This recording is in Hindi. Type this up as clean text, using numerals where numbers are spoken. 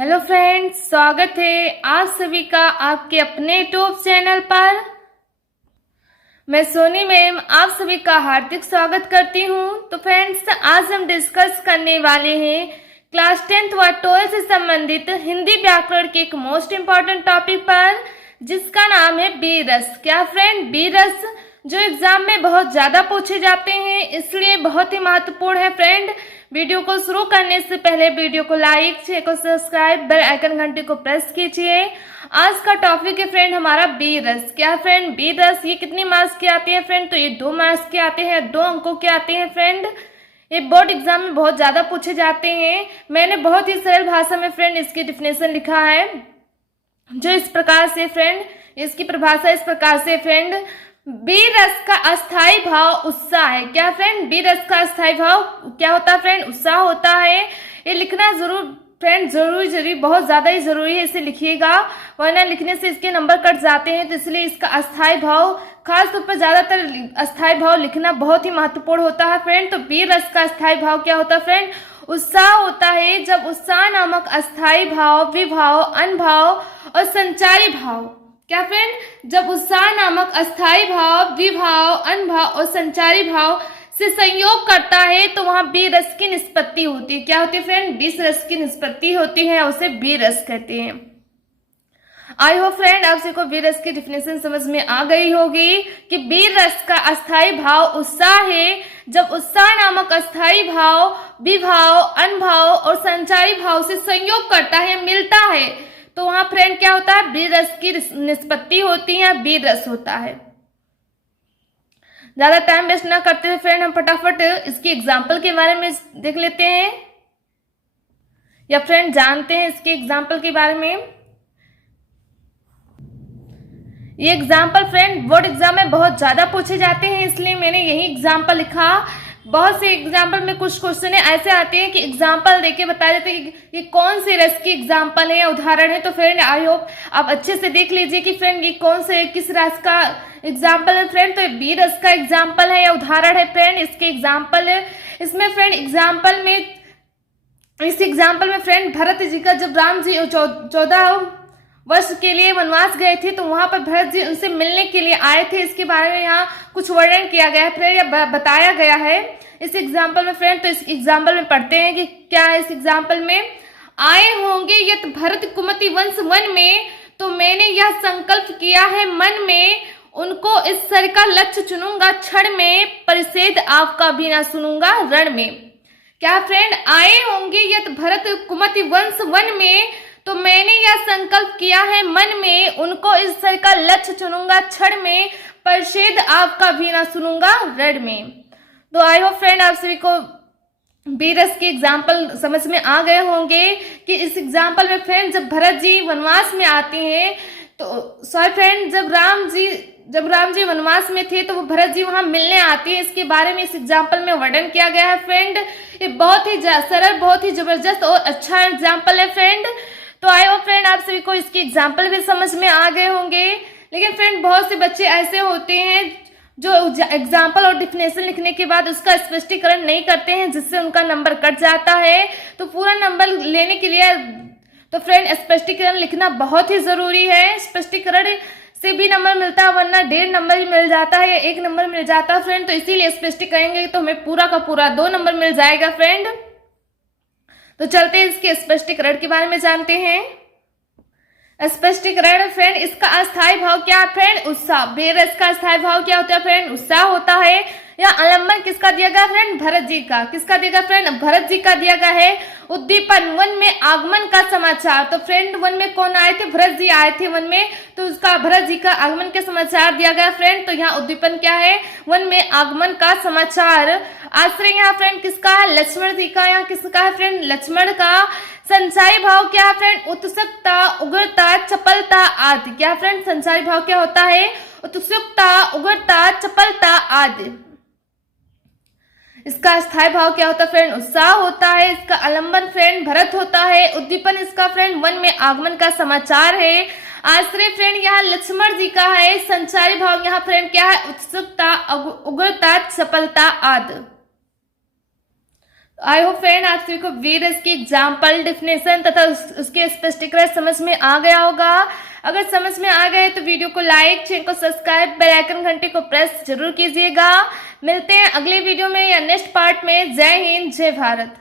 हेलो फ्रेंड्स, स्वागत है आप सभी का आपके अपने यूट्यूब चैनल पर। मैं सोनी मैम आप सभी का हार्दिक स्वागत करती हूँ। तो फ्रेंड्स, आज हम डिस्कस करने वाले हैं क्लास 10th व 12th से संबंधित हिंदी व्याकरण के एक मोस्ट इम्पॉर्टेंट टॉपिक पर, जिसका नाम है बी रस। क्या फ्रेंड, बी रस जो एग्जाम में बहुत ज्यादा पूछे जाते हैं, इसलिए बहुत ही महत्वपूर्ण है। फ्रेंड, वीडियो को शुरू करने से पहले वीडियो को लाइक, चैनल को सब्सक्राइब, बेल आइकन घंटी को प्रेस कीजिए। आज का टॉपिक है फ्रेंड हमारा बी रस। क्या फ्रेंड, बी रस ये कितनी मार्क्स की आती है फ्रेंड? तो ये 2 मार्क्स के आते हैं, 2 अंकों के आते हैं फ्रेंड। ये बोर्ड एग्जाम में बहुत ज्यादा पूछे जाते हैं। मैंने बहुत ही सरल भाषा में फ्रेंड इसकी डिफिनेशन लिखा है, जो इस प्रकार से फ्रेंड, इसकी परिभाषा इस प्रकार से फ्रेंड, बी रस का अस्थाई भाव उत्साह है। क्या फ्रेंड, बी रस का अस्थाई भाव क्या होता है फ्रेंड? उत्साह होता है। ये लिखना जरूर फ्रेंड, जरूरी बहुत ज्यादा ही जरूरी है, इसे लिखिएगा, वरना लिखने से इसके नंबर कट जाते हैं। तो इसलिए इसका अस्थाई भाव, खास तौर पर ज्यादातर अस्थाई भाव लिखना बहुत ही महत्वपूर्ण होता है फ्रेंड। तो बी रस का अस्थाई भाव क्या होता है फ्रेंड? उत्साह होता है। जब उत्साह नामक अस्थाई भाव, विभाव, अनभाव और संचारी भाव, क्या फ्रेंड, जब उत्साह नामक अस्थाई भाव, विभाव, अनभाव और संचारी भाव से संयोग करता है तो वहां बी रस की निष्पत्ति होती है। क्या होती है फ्रेंड? बी रस की निष्पत्ति होती है, उसे बी रस कहते हैं। आई होप फ्रेंड आप सबको बी रस की डिफिनेशन समझ में आ गई होगी कि बी रस का अस्थाई भाव उत्साह है। जब उत्साह नामक अस्थाई भाव, विभाव, अनभाव और संचारी भाव से संयोग करता है, मिलता है, तो वहां फ्रेंड क्या होता है? बी रस की निष्पत्ति होती है, बी रस होता है। ज्यादा टाइम वेस्ट ना करते हुए फ्रेंड हम फटाफट इसकी एग्जाम्पल के बारे में देख लेते हैं, या फ्रेंड जानते हैं इसके एग्जाम्पल के बारे में। ये एग्जाम्पल फ्रेंड बोर्ड एग्जाम में बहुत ज्यादा पूछे जाते हैं, इसलिए मैंने यही एग्जाम्पल लिखा। बहुत से एग्जाम्पल में कुछ क्वेश्चन ऐसे आते हैं कि एग्जाम्पल देके बताया जाता है कि ये कौन से रस की एग्जाम्पल है या उदाहरण है। तो फ्रेंड आई होप आप अच्छे से देख लीजिए कि फ्रेंड ये कौन से किस रस का एग्जाम्पल है फ्रेंड। तो बी रस का एग्जाम्पल है या उदाहरण है फ्रेंड, इसके एग्जाम्पल है। इसमें फ्रेंड एग्जाम्पल में, इस एग्जाम्पल में फ्रेंड भरत जी का, जब राम जी 14 वर्ष के लिए वनवास गए थे, तो वहां पर भरत जी उनसे मिलने के लिए आए थे। इसके बारे में यहाँ कुछ वर्णन किया गया है फ्रेंड, या बताया गया है इस एग्जाम्पल में फ्रेंड। तो इस एग्जाम्पल में पढ़ते हैं कि क्या है इस एग्जाम्पल में। आए होंगे यत भरत कुमति वंश वन में, तो मैंने यह संकल्प किया है मन में, उनको इस सर का लक्ष्य चुनूंगा क्षण में, परिषेद आपका भी ना सुनूंगा रण में। क्या फ्रेंड, आए होंगे यत भरत कुमति वंश वन में, तो मैंने यह संकल्प किया है मन में, उनको इस सर का लक्ष्य चुनूंगा क्षण में, परिषेद आपका भी ना सुनूंगा रण में। तो आई होप फ्रेंड आप सभी को बी रस के एग्जाम्पल समझ में आ गए होंगे कि इस एग्जाम्पल में फ्रेंड जब भरत जी वनवास में आते हैं, तो सॉरी फ्रेंड, जब राम जी वनवास में थे तो वो भरत जी वहां मिलने आते हैं। इसके बारे में इस एग्जाम्पल में वर्णन किया गया है फ्रेंड। ये बहुत ही सरल, बहुत ही जबरदस्त और अच्छा एग्जाम्पल है फ्रेंड। तो आई होप फ्रेंड आप सभी को इसकी एग्जाम्पल भी समझ में आ गए होंगे। लेकिन फ्रेंड बहुत से बच्चे ऐसे होते हैं जो एग्जाम्पल और डिफिनेशन लिखने के बाद उसका स्पष्टीकरण नहीं करते हैं, जिससे उनका नंबर कट जाता है। तो पूरा नंबर लेने के लिए तो फ्रेंड स्पष्टीकरण लिखना बहुत ही जरूरी है। स्पष्टीकरण से भी नंबर मिलता है, वरना 1.5 नंबर ही मिल जाता है या 1 नंबर मिल जाता है फ्रेंड। तो इसीलिए स्पष्टीकरण करेंगे तो हमें पूरा का पूरा 2 नंबर मिल जाएगा फ्रेंड। तो चलते हैं इसके स्पष्टीकरण के बारे में जानते हैं। स्पष्टीकरण फ्रेंड, इसका अस्थाई भाव क्या है फ्रेंड? उत्साह। बी रस का अस्थाई भाव क्या होता है फ्रेंड? उत्साह होता है। या आलम्बन किसका दिया गया फ्रेंड? भरत जी का। किसका दिया गया फ्रेंड? भरत जी का दिया गया है। उद्दीपन, वन में आगमन का समाचार। तो फ्रेंड वन में कौन आए थे? भरत जी आए थे वन में, तो उसका भरत जी का आगमन के समाचार दिया गया फ्रेंड। तो यहाँ उद्दीपन क्या है? वन में आगमन का समाचार। आश्रय यहाँ फ्रेंड किसका है? लक्ष्मण जी का। यहाँ किसका है फ्रेंड? लक्ष्मण का। संचारी भाव क्या है फ्रेंड? उत्सुकता, उग्रता, चपलता आदि। क्या फ्रेंड, संचारी भाव क्या होता है? उत्सुकता, उग्रता, चपलता आदि। इसका अस्थाई भाव क्या होता है फ्रेंड? उत्साह होता है। इसका आलम्बन फ्रेंड भरत होता है। उद्दीपन इसका फ्रेंड वन में आगमन का समाचार है। आश्रय फ्रेंड यहाँ लक्ष्मण जी का है। संचारी भाव यहाँ फ्रेंड क्या है? उत्सुकता, उग्रता, चपलता आदि। आई होप फ्रेंड आप सभी को वीरस की एग्जाम्पल डिफिनेशन तथा उसके स्पष्टीकरण समझ में आ गया होगा। अगर समझ में आ गए तो वीडियो को लाइक, चैनल को सब्सक्राइब, बेल आइकन घंटे को प्रेस जरूर कीजिएगा। मिलते हैं अगले वीडियो में या नेक्स्ट पार्ट में। जय हिंद, जय भारत।